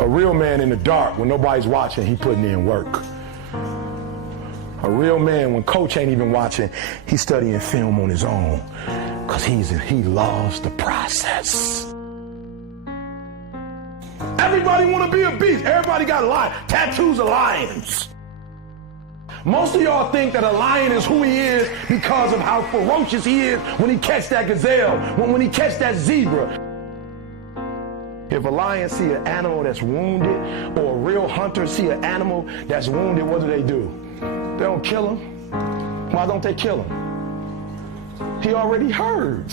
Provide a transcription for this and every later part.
A real man in the dark, when nobody's watching, he putting in work. A real man, when coach ain't even watching, he's studying film on his own, because he loves the process. Everybody want to be a beast. Everybody got a lion. Tattoos of lions. Most of y'all think that a lion is who he is because of how ferocious he is when he catch that gazelle, when he catch that zebra. If a lion see an animal that's wounded, or a real hunter see an animal that's wounded, what do? They don't kill him. Why don't they kill him? He already hurt.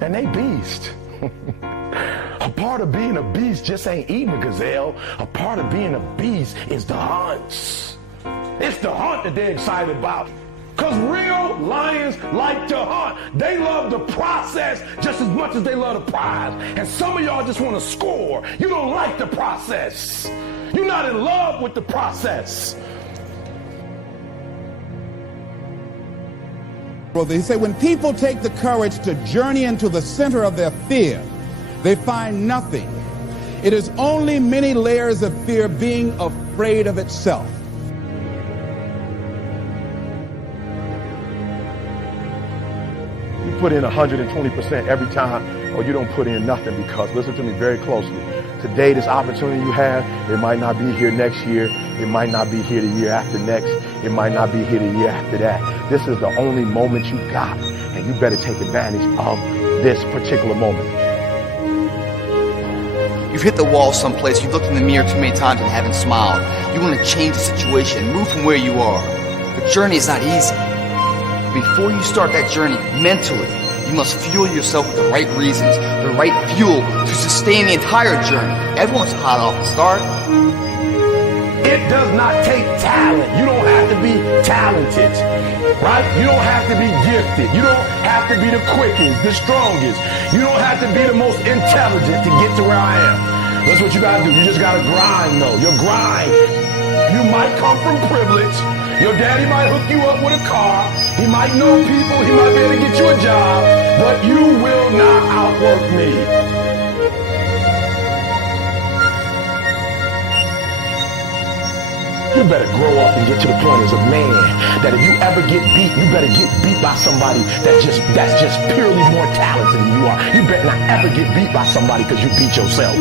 And they beast. A part of being a beast just ain't eating a gazelle. A part of being a beast is the hunts. It's the hunt that they're excited about. Because real lions like to hunt. They love the process just as much as they love the prize. And some of y'all just want to score. You don't like the process. You're not in love with the process. Well, they say when people take the courage to journey into the center of their fear, they find nothing. It is only many layers of fear being afraid of itself. You put in 120% every time, or you don't put in nothing, because listen to me very closely. Today, this opportunity you have, it might not be here next year. It might not be here the year after next. It might not be here the year after that. This is the only moment you got, and you better take advantage of this particular moment. You've hit the wall someplace, you've looked in the mirror too many times and haven't smiled. You want to change the situation, move from where you are. The journey is not easy. Before you start that journey mentally, you must fuel yourself with the right reasons, the right fuel to sustain the entire journey. Everyone's hot off the start. It does not take talent. You don't have to be talented, right? You don't have to be gifted. You don't have to be the quickest, the strongest. You don't have to be the most intelligent to get to where I am. That's what you gotta do. You just gotta grind, though. Your grind. You might come from privilege. Your daddy might hook you up with a car. He might know people. He might be able to get you a job. But you will not outwork me. You better grow up and get to the point as a man that if you ever get beat, you better get beat by somebody that's just purely more talented than you are. You better not ever get beat by somebody because you beat yourself.